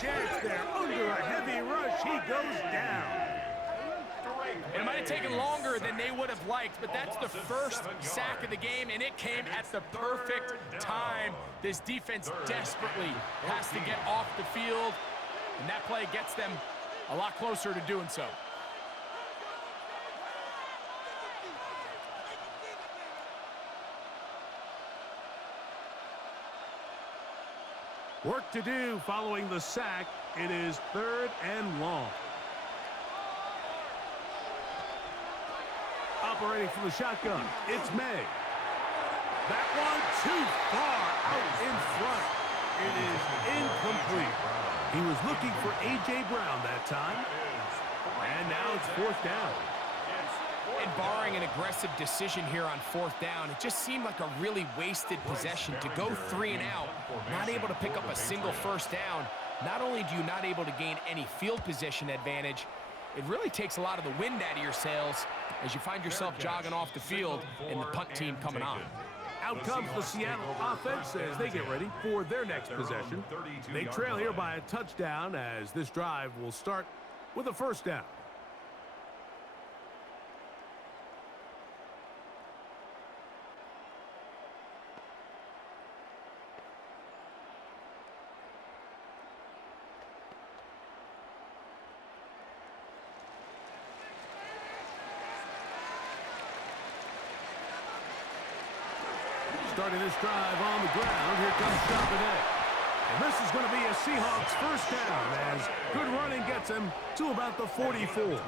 chance there. Under a heavy rush, he goes down. It might have taken longer than they would have liked, but that's the first sack of the game, and it came at the perfect time. This defense desperately has to get off the field, and that play gets them a lot closer to doing so. Work to do following the sack. It is 3rd and long. Operating from the shotgun, it's May. That one too far out in front. It is incomplete. He was looking for A.J. Brown that time. And now it's 4th down. And barring an aggressive decision here on 4th down, it just seemed like a really wasted possession to go 3 and out, not able to pick up a single first down. Not only do you not able to gain any field position advantage, it really takes a lot of the wind out of your sails as you find yourself jogging off the field and the punt team coming on. Out comes the Seattle offense as they get ready for their next possession. They trail here by a touchdown as this drive will start with a 1st down. Starting this drive on the ground, here comes Chapenet. And this is going to be a Seahawks 1st down as good running gets him to about the 44. 12 yards.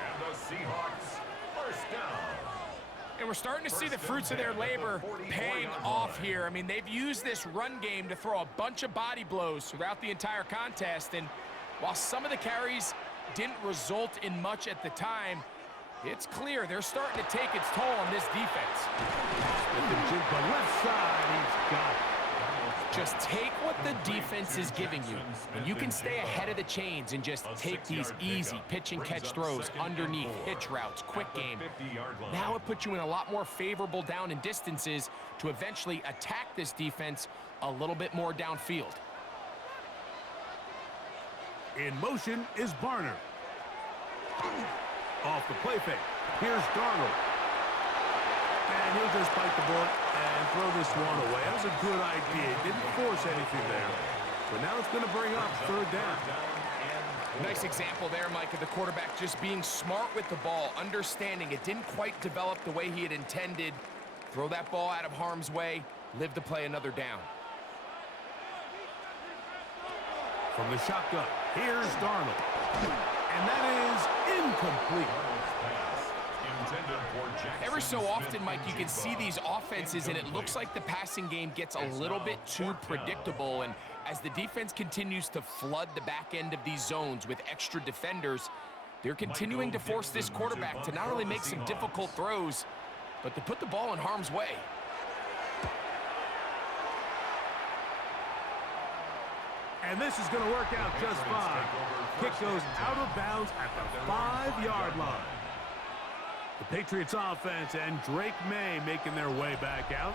And the Seahawks 1st down. And we're starting to see the fruits of their labor paying off here. I mean, they've used this run game to throw a bunch of body blows throughout the entire contest. And while some of the carries didn't result in much at the time, it's clear they're starting to take its toll on this defense. With the jig, but left side, he's got it. Just take what the defense is giving you, and you can stay ahead of the chains and just take these easy pitch-and-catch throws underneath, hitch routes, quick game. Now it puts you in a lot more favorable down and distances to eventually attack this defense a little bit more downfield. In motion is Barner. Off the play fake. Here's Darnold. And he'll just bite the bullet and throw this one away. That was a good idea. Didn't force anything there. But now it's going to bring up 3rd down. Nice example there, Mike, of the quarterback just being smart with the ball, understanding it didn't quite develop the way he had intended. Throw that ball out of harm's way, live to play another down. From the shotgun, here's Darnold. And that is incomplete. Every so often, Mike, you can see these offenses, and it looks like the passing game gets a little bit too predictable. And as the defense continues to flood the back end of these zones with extra defenders, they're continuing to force this quarterback to not only make some difficult throws, but to put the ball in harm's way. And this is going to work out just fine. Kick goes out of bounds at the 5-yard line. The Patriots offense and Drake May making their way back out.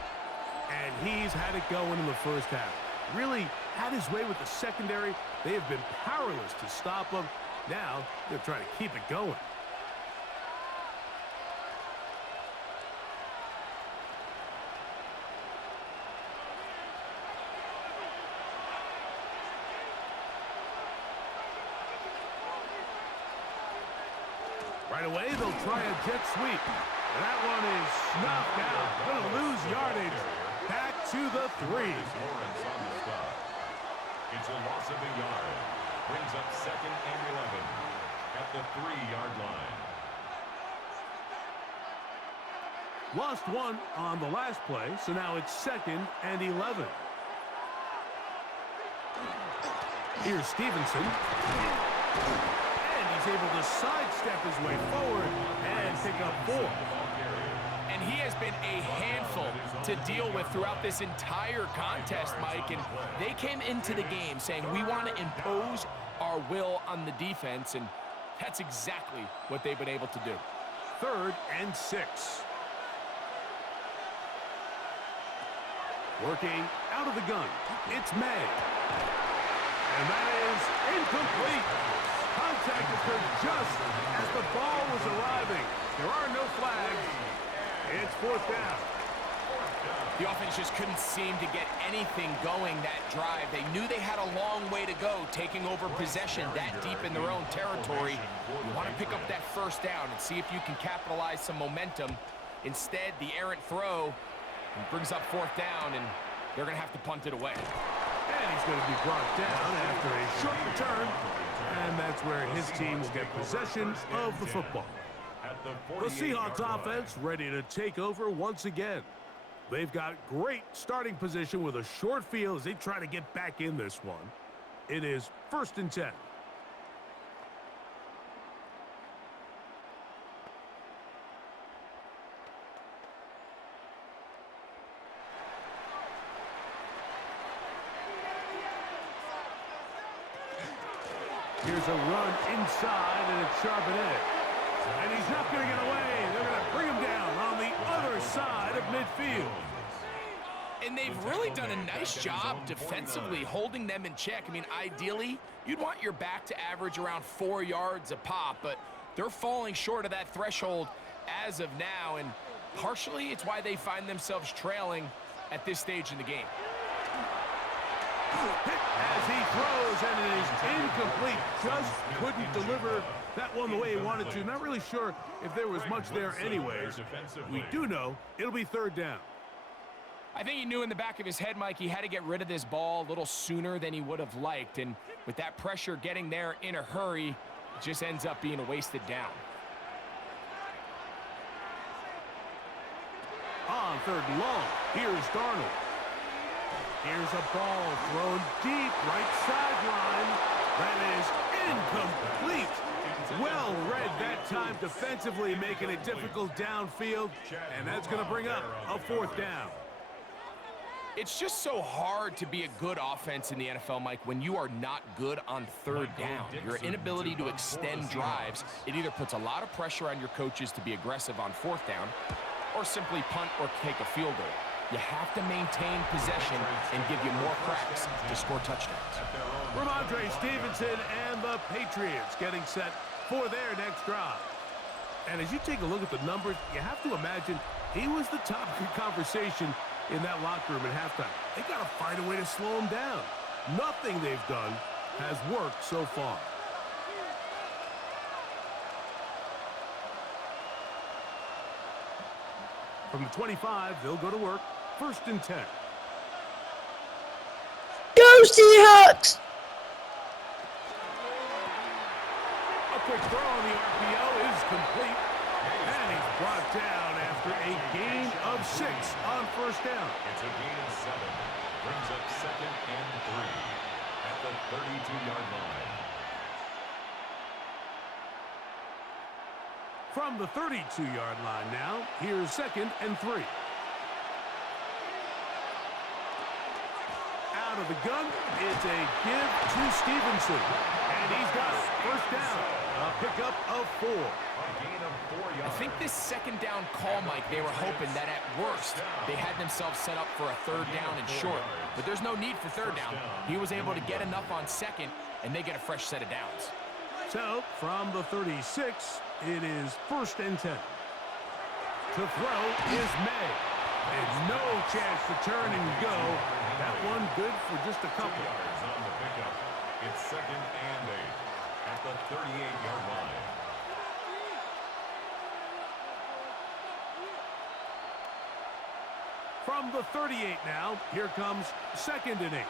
And he's had it going in the 1st half. Really had his way with the secondary. They have been powerless to stop him. Now they're trying to keep it going. Right away, they'll try a jet sweep. And that one is knocked out. Going to lose yardage. Back to the 3. It's a loss of a yard. Brings up 2nd and 11 at the 3-yard line. Lost one on the last play, so now it's 2nd and 11. Here's Stevenson. Able to sidestep his way forward and pick up 4. And he has been a handful to deal with throughout this entire contest, Mike. And they came into the game saying, we want to impose our will on the defense, and that's exactly what they've been able to do. 3rd and 6. Working out of the gun, it's May. incomplete. Contact occurred just as the ball was arriving. There are no flags. It's fourth down. The offense just couldn't seem to get anything going that drive. They knew they had a long way to go, taking over possession that deep in their own territory. You want to pick up that first down and see if you can capitalize some momentum. Instead, the errant throw brings up fourth down, and they're going to have to punt it away. And he's going to be brought down after a short return. And that's where his teams get possession of the football. The Seahawks offense ready to take over once again. They've got great starting position with a short field as they try to get back in this one. It is 1st and 10. Here's a run inside, and it's sharp and in. And he's not going to get away. They're going to bring him down on the other side of midfield. And they've really done a nice job defensively holding them in check. I mean, ideally, you'd want your back to average around 4 yards a pop, but they're falling short of that threshold as of now, and partially it's why they find themselves trailing at this stage in the game. Hit as he throws, and it is incomplete. Just couldn't deliver that one the way he wanted to. Not really sure if there was much there anyways. We do know it'll be 3rd down. I think he knew in the back of his head, Mike, he had to get rid of this ball a little sooner than he would have liked. And with that pressure getting there in a hurry, it just ends up being a wasted down. On 3rd and long, here's Darnold. Here's a ball thrown deep, right sideline. That is incomplete. Well read that time defensively, making it difficult downfield. And that's going to bring up a 4th down. It's just so hard to be a good offense in the NFL, Mike, when you are not good on 3rd down. Your inability to extend drives, it either puts a lot of pressure on your coaches to be aggressive on 4th down or simply punt or take a field goal. You have to maintain possession and give you more cracks to score touchdowns. Ramondre Stevenson and the Patriots getting set for their next drive. And as you take a look at the numbers, you have to imagine he was the top conversation in that locker room at halftime. They got to find a way to slow him down. Nothing they've done has worked so far. From the 25, they'll go to work. 1st and 10. Go Seahawks! A quick throw on the RPO is complete. And he's brought down after a gain of 6 on 1st down. It's a gain of 7. Brings up 2nd and 3 at the 32-yard line. From the 32-yard line now, here's 2nd and 3. Out of the gun, it's a give to Stevenson. And he's got it. 1st down. A pickup of 4. I think this 2nd down call, Mike, they were hoping that at worst they had themselves set up for a 3rd down and short. But there's no need for 3rd down. He was able to get enough on 2nd, and they get a fresh set of downs. So, from the 36, it is 1st and 10. To throw is May. And no chance to turn and go. That one good for just a couple. Yards on the pickup. It's 2nd and 8 at the 38-yard line. From the 38 now, here comes 2nd and 8.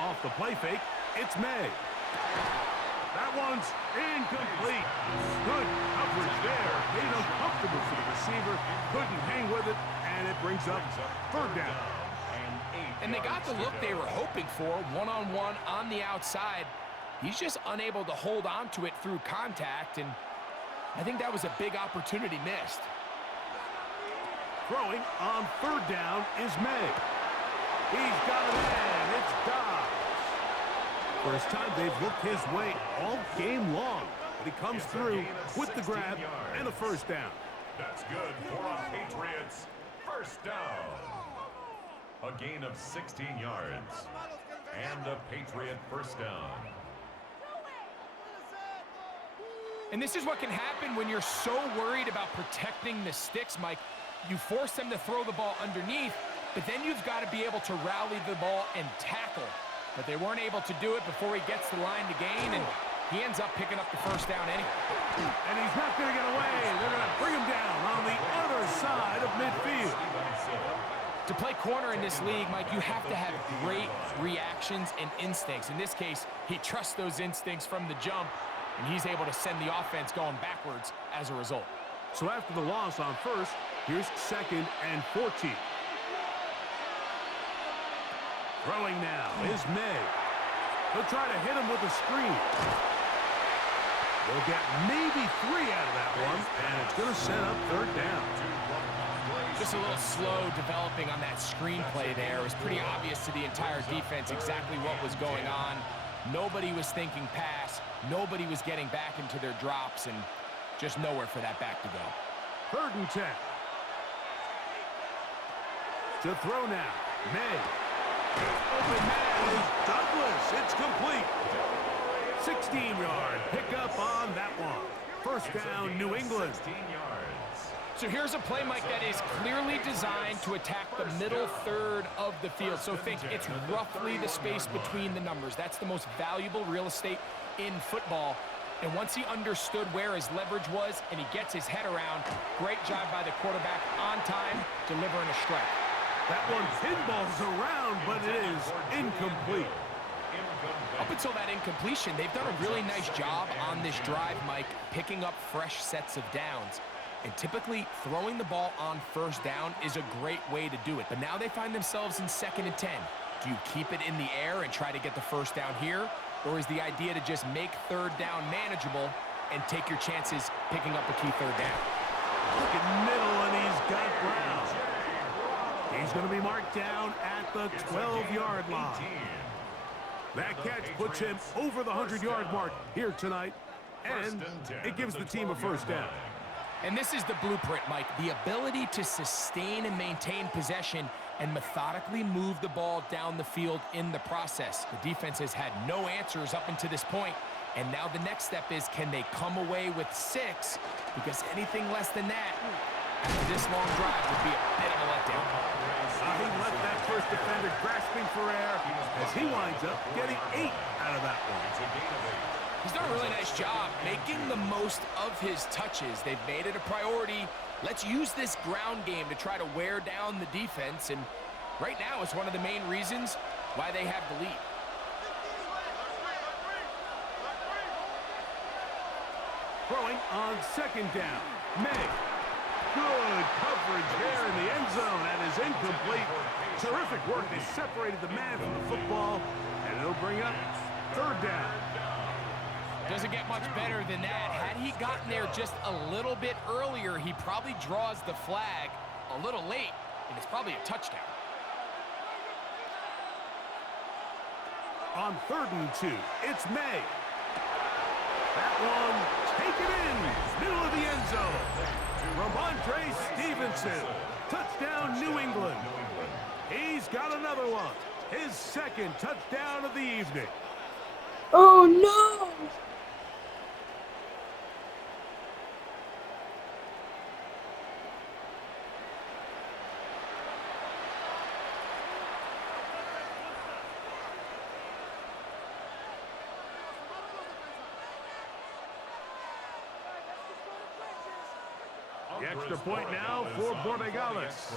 Off the play fake, it's May. That one's incomplete. Good coverage there. Made uncomfortable for the receiver. Couldn't hang with it, and it brings up 3rd down. And they got the look they were hoping for, one-on-one on the outside. He's just unable to hold on to it through contact, and I think that was a big opportunity missed. Throwing on 3rd down is May. He's got it in. It's Dobbs. First time they've looked his way all game long. But he comes through with the grab and a 1st down. That's good for our Patriots. 1st down. A gain of 16 yards. And a Patriot first down. And this is what can happen when you're so worried about protecting the sticks, Mike. You force them to throw the ball underneath, but then you've got to be able to rally the ball and tackle. But they weren't able to do it before he gets the line to gain, and he ends up picking up the first down anyway. And he's not going to get away. They're going to bring him down on the other side of midfield. To play corner in this league, Mike, you have to have great reactions and instincts. In this case, he trusts those instincts from the jump, and he's able to send the offense going backwards as a result. So after the loss on first, here's 2nd and 14. Throwing now is May. They'll try to hit him with a screen. They'll get maybe 3 out of that one, and it's going to set up 3rd down. Just a little slow developing on that screenplay there. It was pretty obvious to the entire defense exactly what was going on. Nobody was thinking pass. Nobody was getting back into their drops, and just nowhere for that back to go. 3rd and 10. To throw now, May. Open man is Douglas. It's complete. 16-yard pickup on that one. First down, New England. 16 yards. So here's a play, Mike, that is clearly designed to attack the middle third of the field. So think it's roughly the space between the numbers. That's the most valuable real estate in football. And once he understood where his leverage was and he gets his head around, great job by the quarterback on time, delivering a strike. That one pinballs around, but it is incomplete. Up until that incompletion, they've done a really nice job on this drive, Mike, picking up fresh sets of downs. And typically, throwing the ball on first down is a great way to do it. But now they find themselves in 2nd and 10. Do you keep it in the air and try to get the first down here? Or is the idea to just make 3rd down manageable and take your chances picking up a key 3rd down? Look at middle, and he's got Brown. He's going to be marked down at the 12-yard line. That catch puts him over the 100-yard mark here tonight, and it gives the team a first down. And this is the blueprint, Mike. The ability to sustain and maintain possession and methodically move the ball down the field in the process. The defense has had no answers up until this point, and now the next step is, can they come away with 6? Because anything less than that, after this long drive, would be a bit of a letdown. He left that first defender grasping for air as he winds up getting 8 out of that one. He's done a really nice job making the most of his touches. They've made it a priority. Let's use this ground game to try to wear down the defense, and right now it's one of the main reasons why they have the lead. Throwing on 2nd down, May. Good coverage there in the end zone. That is incomplete. Terrific work. They separated the man from the football, and it'll bring up 3rd down. Doesn't get much better than that. Had he gotten there just a little bit earlier, he probably draws the flag a little late, and it's probably a touchdown. On 3rd and 2, it's May. That one taken in, middle of the end zone. Ramondre Stevenson, touchdown New England. He's got another one, his 2nd touchdown of the evening. Oh no! The extra point now for Borregales.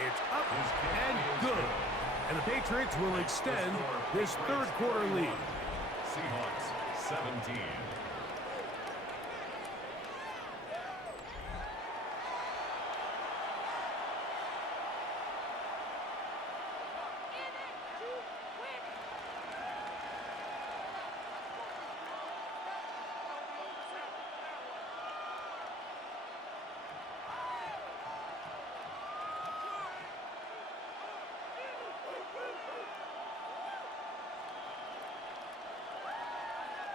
It's up and good. And the Patriots will extend this 3rd quarter lead. Seahawks 17.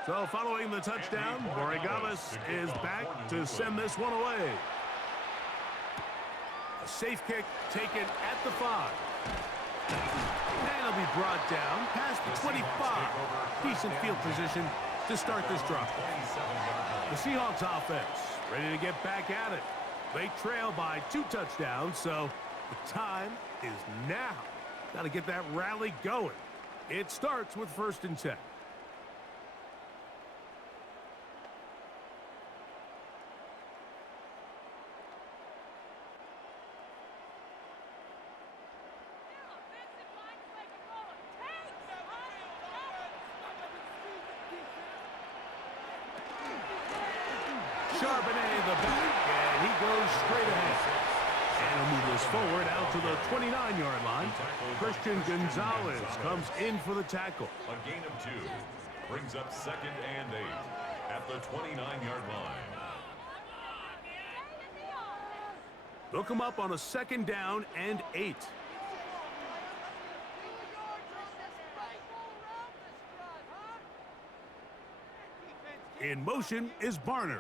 So following the touchdown, Borregalis is back to send this one away. A safe kick taken at the 5. And it'll be brought down past the 25. Decent field position to start this drive. The Seahawks offense ready to get back at it. They trail by 2 touchdowns, so the time is now. Got to get that rally going. It starts with 1st and 10. Charbonnet the back, and he goes straight ahead. And he'll move this forward out to the 29-yard line. Christian Gonzalez comes in for the tackle. A gain of 2 brings up 2nd and 8 at the 29-yard line. They'll come up on a 2nd down and 8. In motion is Barner.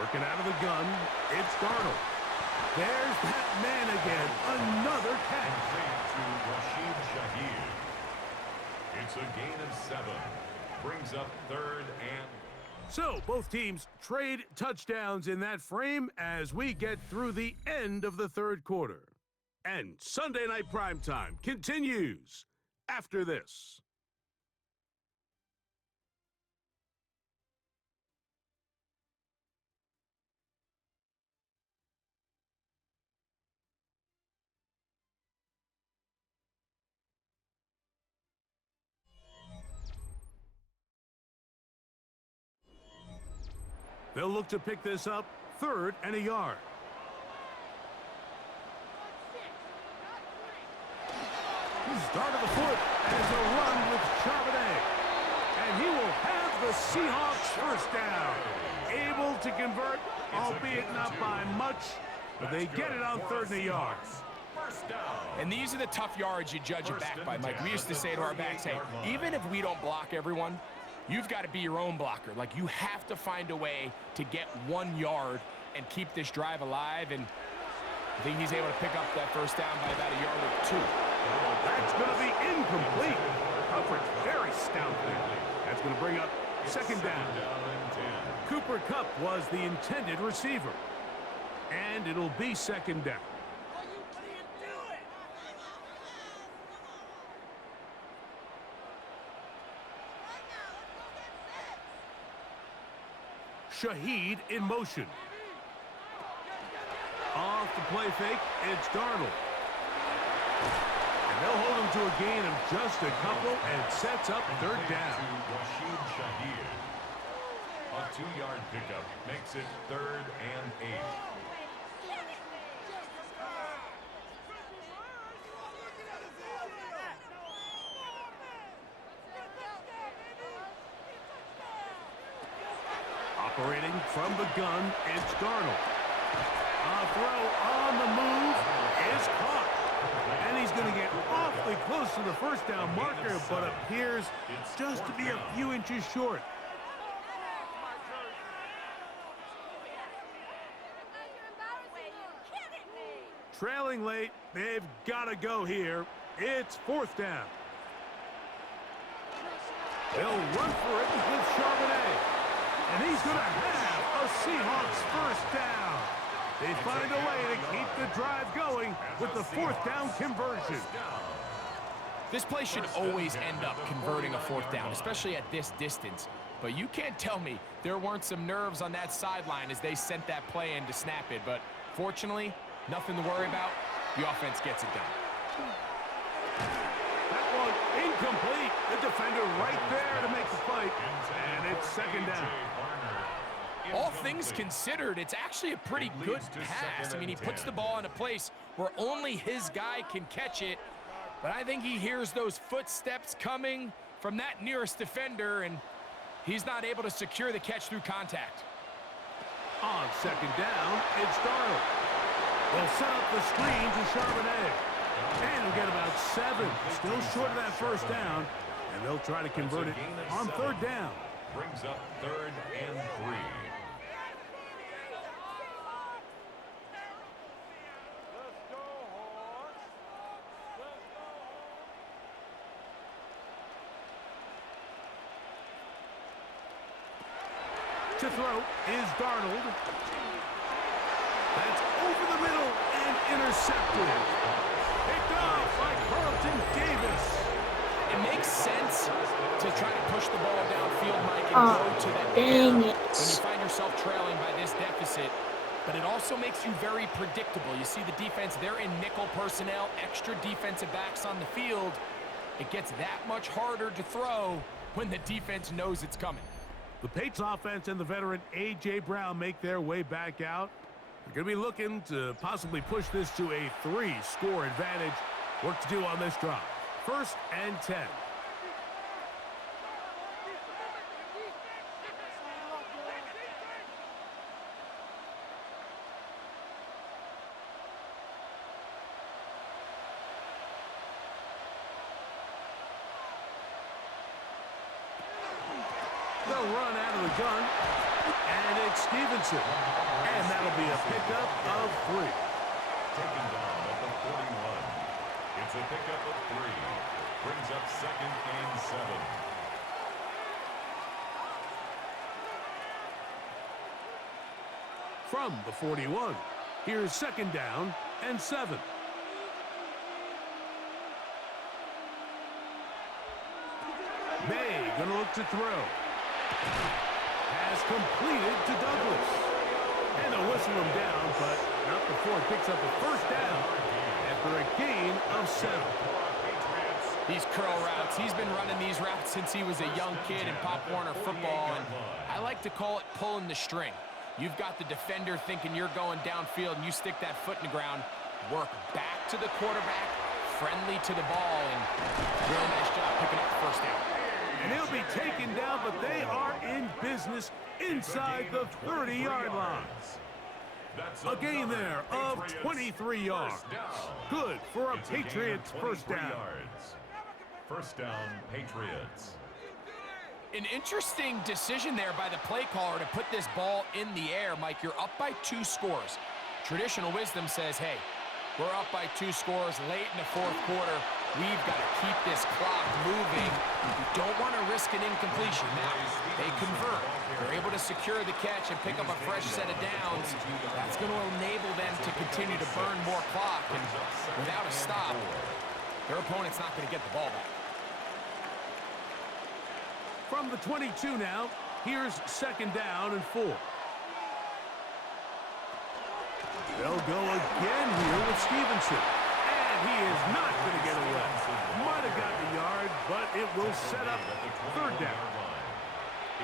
Working out of the gun, it's Darnold. There's that man again. Another catch. To Rashid Shaheed. It's a gain of 7. Brings up 3rd and... So both teams trade touchdowns in that frame as we get through the end of the 3rd quarter. And Sunday Night Primetime continues after this. They'll look to pick this up 3rd and a yard. Start of the foot, and it's a run with Charbonnet. And he will have the Seahawks 1st down. Able to convert, albeit not by much, but they get it on 3rd and a yard. And these are the tough yards you judge it back by, Mike. We used to say to our backs, hey, even if we don't block everyone, you've got to be your own blocker. Like, you have to find a way to get 1 yard and keep this drive alive. And I think he's able to pick up that 1st down by about a yard or 2. That's going to be incomplete. Coverage very stout there. That's going to bring up 2nd down. Cooper Kupp was the intended receiver. And it'll be 2nd down. Shaheed in motion. Off the play fake, it's Darnold. And they'll hold him to a gain of just a couple, and it sets up 3rd down. Rashid Shaheed. A 2-yard pickup makes it 3rd and 8. Operating from the gun, it's Darnold. A throw on the move is caught. And he's going to get awfully close to the 1st down marker, but appears just to be a few inches short. Trailing late, they've got to go here. It's 4th down. They'll run for it with Charbonnet. And he's going to have a Seahawks 1st down. They find a way to keep the drive going with the 4th down conversion. This play should always end up converting a 4th down, especially at this distance. But you can't tell me there weren't some nerves on that sideline as they sent that play in to snap it. But fortunately, nothing to worry about. The offense gets it done. That one incomplete. The defender right there to make the play. And it's 2nd down. All things considered, it's actually a pretty good pass. I mean, he puts the ball in a place where only his guy can catch it. But I think he hears those footsteps coming from that nearest defender, and he's not able to secure the catch through contact. On 2nd down, it's Darnold. They'll set up the screen to Charbonnet. And he'll get about 7. Still short of that 1st down. And they'll try to convert it on 3rd down. Brings up 3rd and 3. To throw is Darnold. That's over the middle and intercepted. Picked off by Carlton Davis. It makes sense to try to push the ball downfield, Mike, and go to the air dang when it. you find yourself trailing by this deficit. But it also makes you very predictable. You see the defense, they're in nickel personnel, extra defensive backs on the field. It gets that much harder to throw when the defense knows it's coming. The Patriots offense and the veteran A.J. Brown make their way back out. They're going to be looking to possibly push this to a 3-score advantage. Work to do on this drive. 1st and 10. They'll run out of the gun, and it's Stevenson. And that'll be a pickup of 3. Taken down at the 41. It's a pickup of 3. Brings up 2nd and 7. From the 41, here's 2nd down and 7. May gonna look to throw. Pass completed to Douglas. And they'll whistle him down, but not before it picks up a 1st down after a gain of 7. These curl routes, he's been running these routes since he was a young kid in Pop Warner football, and I like to call it pulling the string. You've got the defender thinking you're going downfield, and you stick that foot in the ground, work back to the quarterback, friendly to the ball, and really nice job picking up the 1st down. And he'll be taken down, but they are in business inside the 30-yard line. A gain there of 23 yards. Good for a Patriots 1st down. 1st down, Patriots. An interesting decision there by the play caller to put this ball in the air. Mike, you're up by 2 scores. Traditional wisdom says, hey, we're up by 2 scores late in the 4th quarter. We've got to keep this clock moving. You don't want to risk an incompletion. Now, they convert. They're able to secure the catch and pick up a fresh set of downs. That's going to enable them to continue to burn more clock. And without a stop, their opponent's not going to get the ball back. From the 22 now, here's 2nd down and 4. They'll go again here with Stevenson. And he is not going to get away. Might have got the yard, but it will set up 3rd down.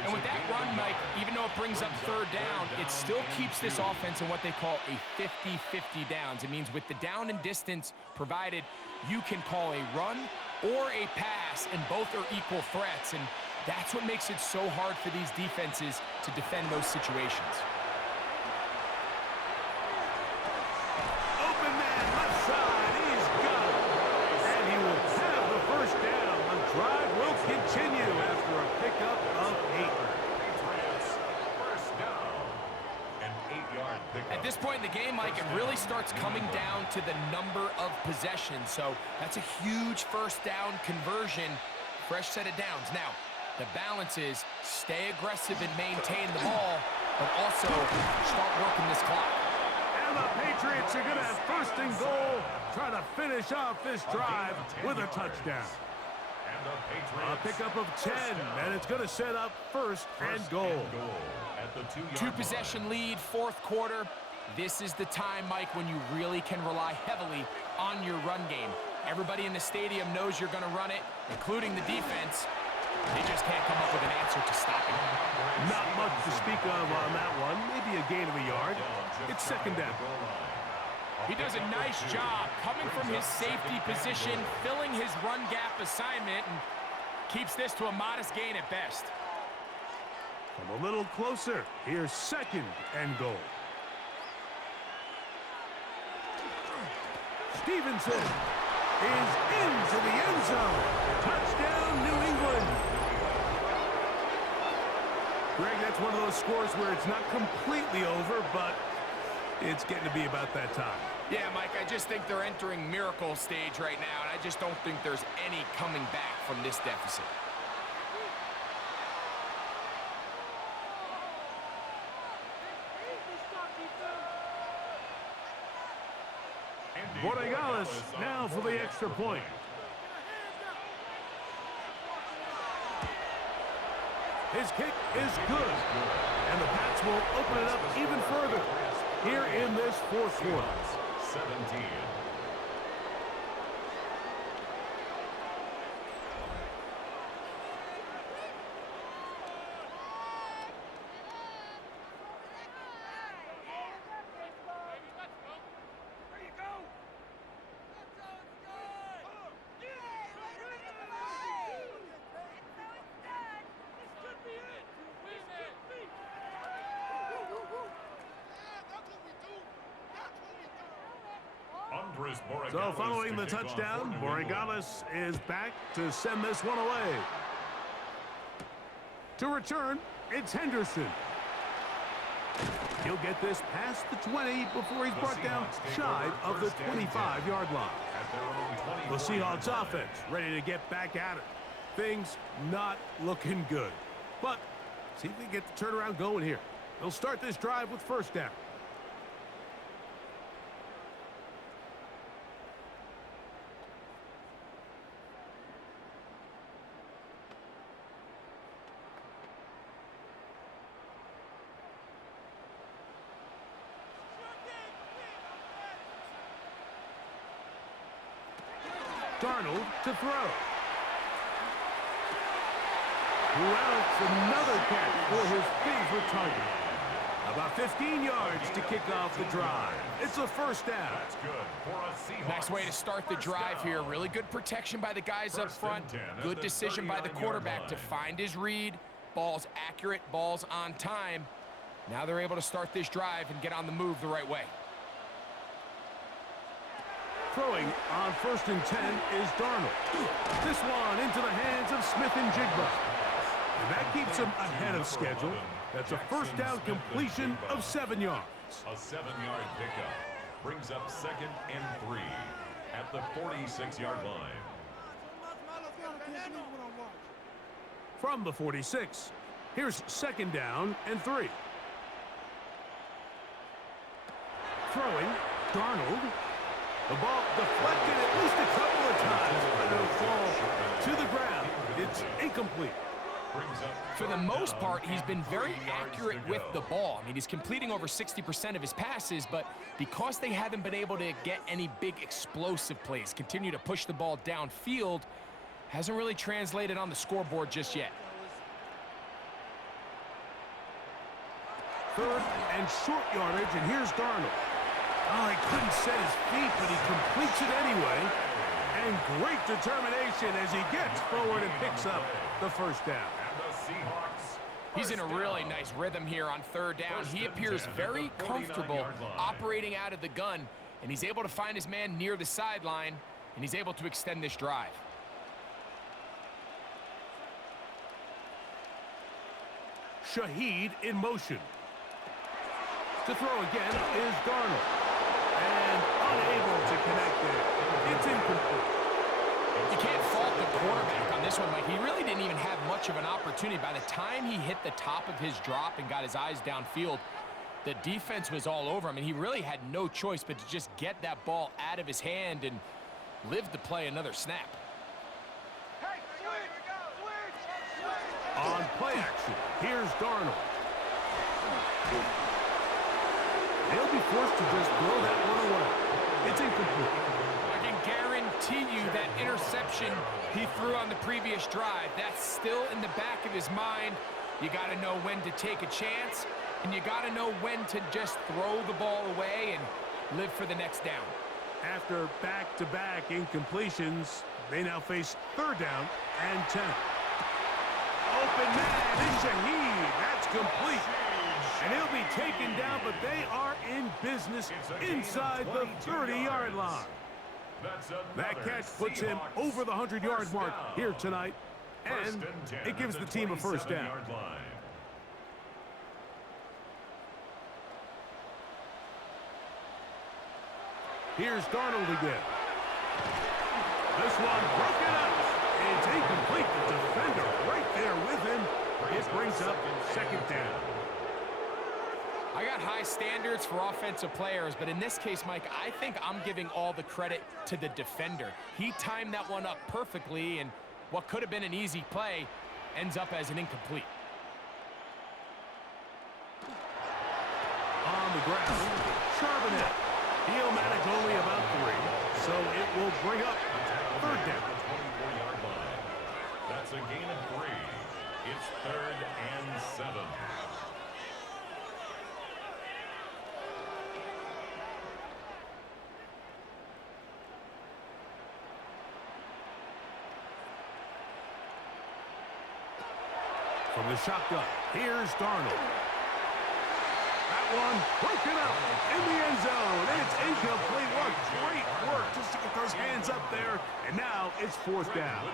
And with that run, Mike, even though it brings up 3rd down, it still keeps this offense in what they call a 50-50 downs. It means with the down and distance provided, you can call a run or a pass, and both are equal threats. And that's what makes it so hard for these defenses to defend those situations. Open man, left side, he's got it. And he will have the 1st down. The drive will continue after a pickup of 8. At this point in the game, Mike, it really starts coming down to the number of possessions. So that's a huge 1st down conversion, fresh set of downs. Now, the balance is stay aggressive and maintain the ball, but also start working this clock. And the Patriots are going to have 1st and goal, try to finish off this drive with a touchdown. A pickup of 10, and it's going to set up 1st and goal. At the 2-yard 2-possession lead, 4th quarter. This is the time, Mike, when you really can rely heavily on your run game. Everybody in the stadium knows you're going to run it, including the defense. They just can't come up with an answer to stop it. Not much to speak of on that one. Maybe a gain of a yard. It's 2nd down. He does a nice job coming from his safety position, filling his run gap assignment, and keeps this to a modest gain at best. Come a little closer. Here's 2nd and goal. Stevenson. is into the end zone. Touchdown, New England. Greg, that's one of those scores where it's not completely over, but it's getting to be about that time. Yeah, Mike, I just think they're entering miracle stage right now, and I just don't think there's any coming back from this deficit. Borregales now for the extra point. His kick is good, and the Pats will open it up even further here in this fourth quarter. 17. So following the touchdown, Borregales is back to send this one away. To return, it's Henderson. He'll get this past the 20 before he's brought down shy of the 25-yard line. The Seahawks offense ready to get back at it. Things not looking good. But see if they get the turnaround going here. They'll start this drive with first down. Darnold to throw. Routes another catch for his favorite target. About 15 yards to kick off the drive. It's a first down. That's good for a Seahawks. Nice way to start the drive here. Really good protection by the guys up front. Good decision by the quarterback to find his read. Ball's accurate, ball's on time. Now they're able to start this drive and get on the move the right way. Throwing on 1st and 10 is Darnold. This one into the hands of Smith and Jigba. And that keeps him ahead of schedule. That's a first down completion of 7 yards. A 7-yard pickup brings up 2nd and 3 at the 46-yard line. From the 46, here's 2nd down and 3. Throwing, Darnold. The ball deflected at least a couple of times, but it'll fall to the ground. It's incomplete. For the most part, he's been very accurate with the ball. I mean, he's completing over 60% of his passes, but because they haven't been able to get any big explosive plays, continue to push the ball downfield, hasn't really translated on the scoreboard just yet. 3rd and short yardage, and here's Darnold. Oh, he couldn't set his feet, but he completes it anyway. And great determination as he gets forward and picks up the first down. He's in a really nice rhythm here on 3rd down. He appears very comfortable operating out of the gun, and he's able to find his man near the sideline, and he's able to extend this drive. Shaheed in motion. To throw again is Darnold. And unable to connect it. It's incomplete. You can't fault the quarterback on this one, Mike. He really didn't even have much of an opportunity. By the time he hit the top of his drop and got his eyes downfield, the defense was all over him, and he really had no choice but to just get that ball out of his hand and live to play another snap. On play action, here's Darnold. They'll be forced to just throw that one away. It's incomplete. I can guarantee you that interception he threw on the previous drive, that's still in the back of his mind. You got to know when to take a chance, and you got to know when to just throw the ball away and live for the next down. After back-to-back incompletions, they now face 3rd down and 10. Open man is Shaheed. That's complete. And he'll be taken down, but they are in business inside the 30-yard line. That catch puts him over the 100-yard mark here tonight, and it gives the team a first down. Here's Darnold again. This one broken up. It's incomplete. The defender right there with him. It brings up second down. I got high standards for offensive players, but in this case, Mike, I think I'm giving all the credit to the defender. He timed that one up perfectly, and what could have been an easy play ends up as an incomplete. On the ground, Charbonnet. He'll manage only about 3, so it will bring up third down. 24-yard line. That's a gain of 3. It's 3rd and 7. From the shotgun, here's Darnold. That one broken up in the end zone, and it's incomplete. What great work just to get those hands up there, and now it's 4th down.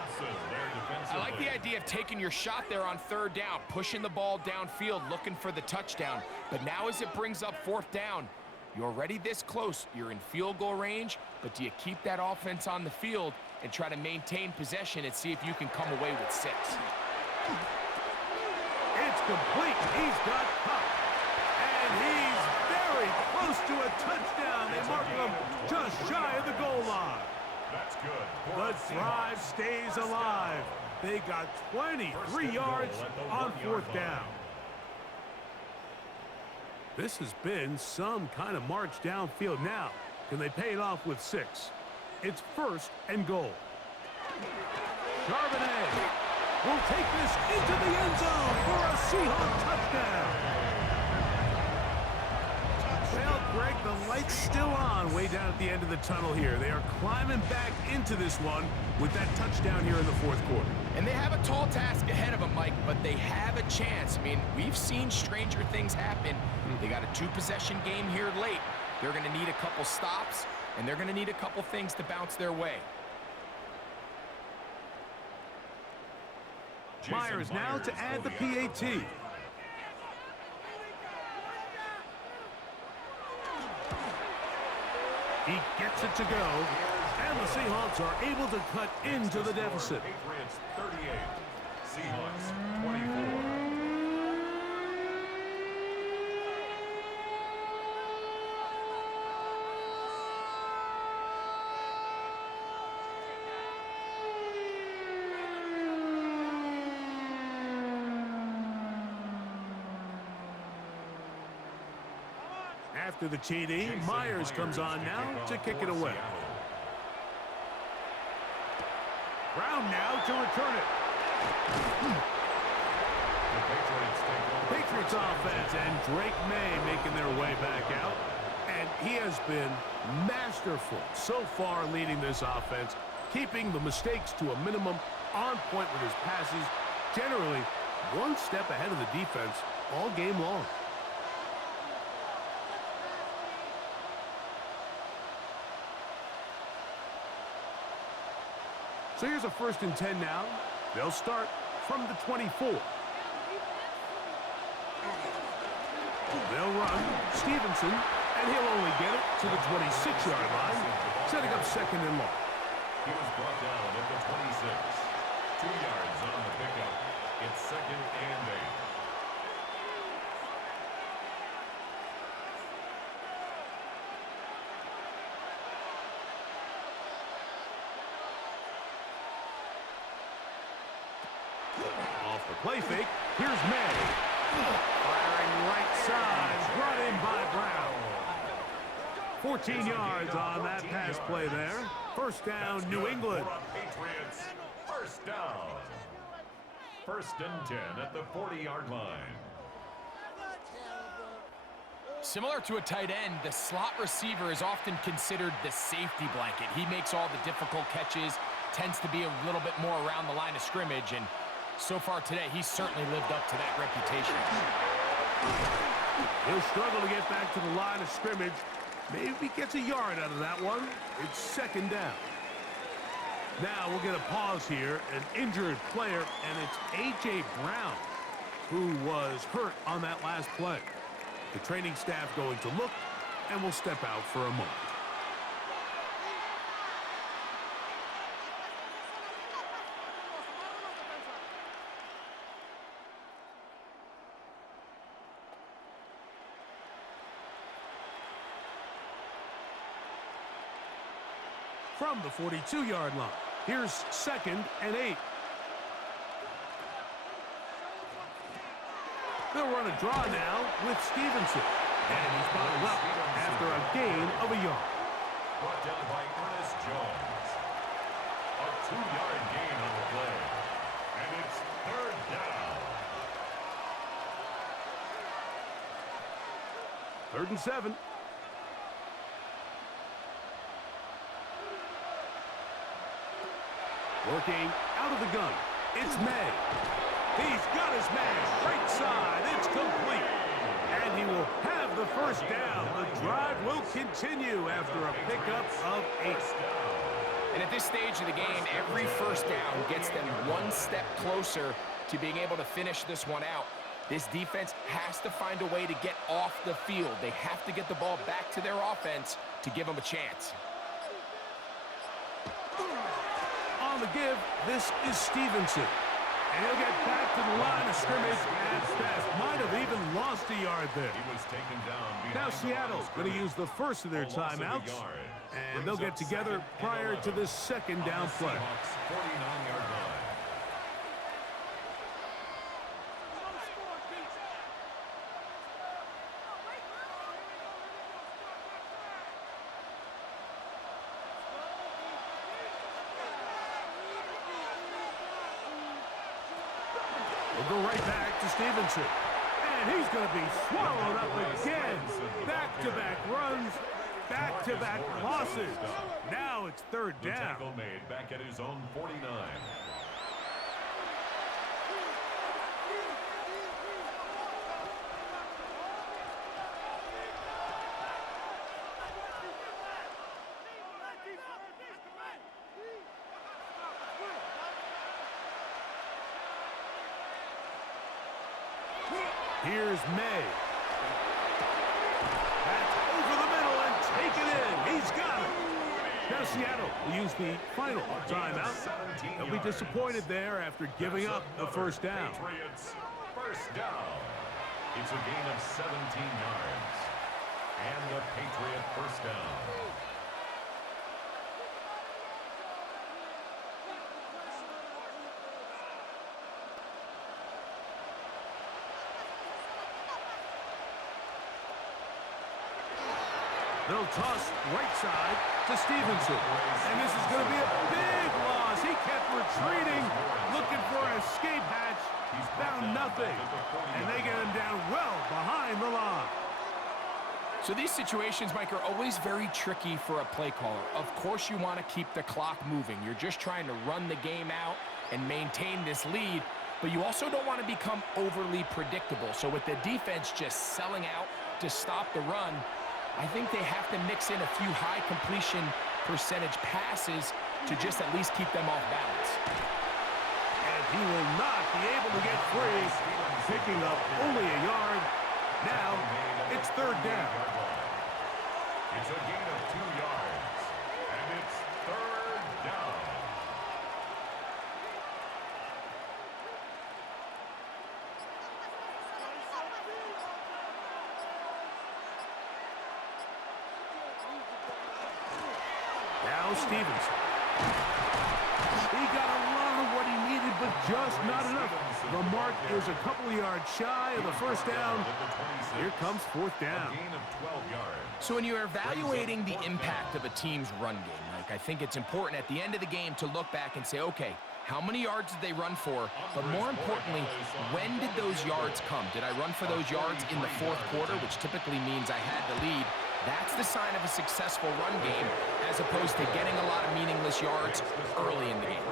I like the idea of taking your shot there on 3rd down, pushing the ball downfield, looking for the touchdown. But now as it brings up 4th down, you're already this close. You're in field goal range, but do you keep that offense on the field and try to maintain possession and see if you can come away with 6? It's complete. He's got Cup. And he's very close to a touchdown. They mark him just shy of the goal line. That's good. The drive stays alive. They got 23 yards on 4th down. This has been some kind of march downfield now. Can they pay it off with 6? It's 1st and goal. Charbonnet will take this into the end zone for a Seahawks touchdown. Well, Greg, the light's still on way down at the end of the tunnel here. They are climbing back into this one with that touchdown here in the 4th quarter. And they have a tall task ahead of them, Mike, but they have a chance. I mean, we've seen stranger things happen. They got a 2-possession game here late. They're going to need a couple stops, and they're going to need a couple things to bounce their way. Myers now to add the PAT. He gets it to go, and the Seahawks are able to cut into the deficit. Patriots 38, Seahawks 24. After the TD, Myers comes on now to kick it away. Brown now to return it. Patriots offense and Drake May making their way back out. And he has been masterful so far leading this offense, keeping the mistakes to a minimum, on point with his passes, generally one step ahead of the defense all game long. So here's a 1st and 10 now. They'll start from the 24. They'll run Stevenson, and he'll only get it to the 26-yard line, setting up 2nd and long. He was brought down at the 26. 2 yards on the pickup. It's 2nd and 8. Off the play fake, here's May. Firing right side, brought in by Brown. 14 yards on that pass play there. 1st down, New England. Patriots, 1st down. 1st and 10 at the 40-yard line. Similar to a tight end, the slot receiver is often considered the safety blanket. He makes all the difficult catches, tends to be a little bit more around the line of scrimmage, and so far today, he's certainly lived up to that reputation. He'll struggle to get back to the line of scrimmage. Maybe gets a yard out of that one. It's second down. Now we'll get a pause here. An injured player, and it's A.J. Brown, who was hurt on that last play. The training staff going to look, and will step out for a moment. From the 42-yard line, here's second and 8. They'll run a draw now with Stevenson. And he's bottled up after a gain of a yard. Brought down by Ernest Jones. A 2-yard gain on the play. And it's third down. 3rd and 7. Working out of the gun. It's May. He's got his man right side. It's complete. And he will have the first down. The drive will continue after a pickup of 8. And at this stage of the game, every first down gets them one step closer to being able to finish this one out. This defense has to find a way to get off the field. They have to get the ball back to their offense to give them a chance. On the give, this is Stevenson. And he'll get back to the line of scrimmage at best. Might have even lost a yard there. He was taken down. Now Seattle's going to use the first of their timeouts. And they'll get together prior to this second down play. 49-yard line. We'll go right back to Stevenson. And he's going to be swallowed up again. Back-to-back runs, back-to-back losses. Now it's third down. The tackle made back at his own 49. Here's May. That's over the middle and take it in. He's got it. Now Seattle will use the final timeout. They'll be disappointed there after giving up the first down. Patriots, first down. It's a gain of 17 yards. And the Patriot first down. They'll toss right side to Stevenson. And this is going to be a big loss. He kept retreating, looking for an escape hatch. He's found nothing. And they get him down well behind the line. So these situations, Mike, are always very tricky for a play caller. Of course you want to keep the clock moving. You're just trying to run the game out and maintain this lead. But you also don't want to become overly predictable. So with the defense just selling out to stop the run, I think they have to mix in a few high completion percentage passes to just at least keep them off balance. And he will not be able to get free, picking up only a yard. Now it's third down. It's a gain of 2 yards. And it's third down. Now Stevenson. He got a lot of what he needed, but just not enough. The mark is a couple of yards shy of the first down. Here comes fourth down. A gain of 12 yards. So when you're evaluating the impact of a team's run game, Mike, I think it's important at the end of the game to look back and say, okay, how many yards did they run for? But more importantly, when did those yards come? Did I run for those yards in the fourth quarter, which typically means I had the lead? That's the sign of a successful run game, as opposed to getting a lot of meaningless yards early in the game.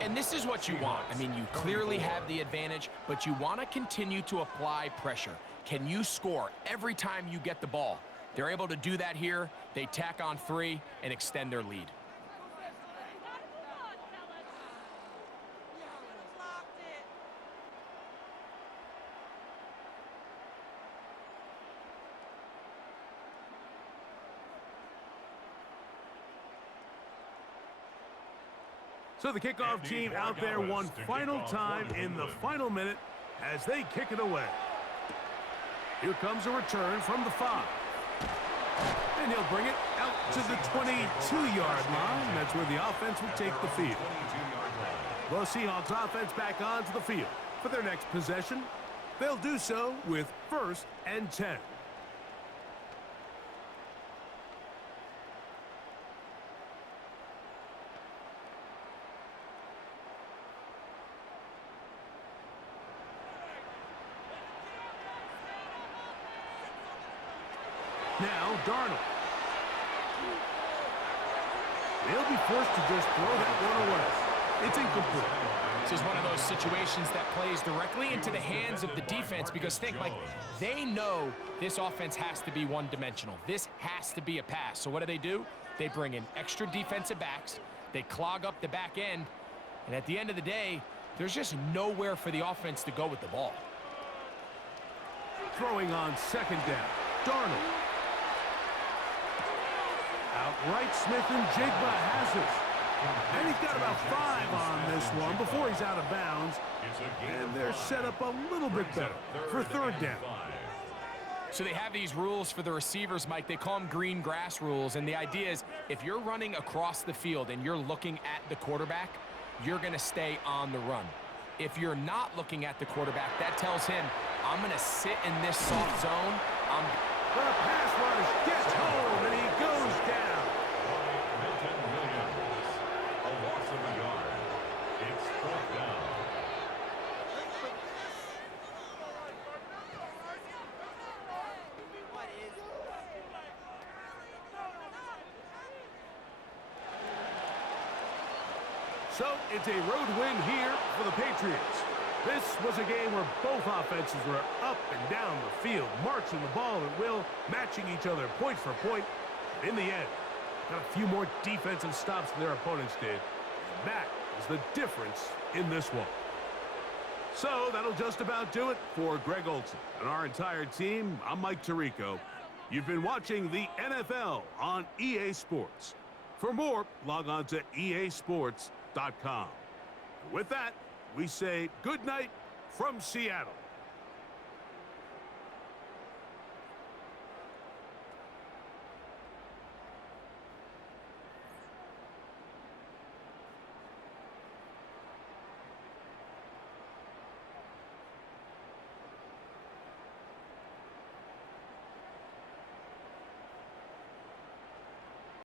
And this is what you want. I mean, you clearly have the advantage, but you want to continue to apply pressure. Can you score every time you get the ball? They're able to do that here. They tack on 3 and extend their lead. So the kickoff team out there one final time in the final minute as they kick it away. Here comes a return from the 5. And he'll bring it out to the 22-yard line. That's where the offense will take the field. The Seahawks offense back onto the field for their next possession. They'll do so with 1st and 10. Now, Darnold. They'll be forced to just throw that one away. It's incomplete. This is one of those situations that plays directly into the hands of the defense because think, like, they know this offense has to be one-dimensional. This has to be a pass. So what do? They bring in extra defensive backs. They clog up the back end. And at the end of the day, there's just nowhere for the offense to go with the ball. Throwing on 2nd down. Darnold. Outright Smith and Jigba has it. And he's got about 5 on this one before he's out of bounds. And they're set up a little bit better for 3rd down. So they have these rules for the receivers, Mike. They call them green grass rules. And the idea is if you're running across the field and you're looking at the quarterback, you're going to stay on the run. If you're not looking at the quarterback, that tells him, I'm going to sit in this soft zone. The pass rush gets home, and he goes down. Milton Williams, a loss of a yard. It's 4th down. So it's a road win here for the Patriots. This was a game where both offenses were up and down the field, marching the ball at will, matching each other point for point. In the end, got a few more defensive stops than their opponents did. And that is the difference in this one. So that'll just about do it for Greg Olson and our entire team. I'm Mike Tirico. You've been watching the NFL on EA Sports. For more, log on to easports.com. With that, we say good night from Seattle.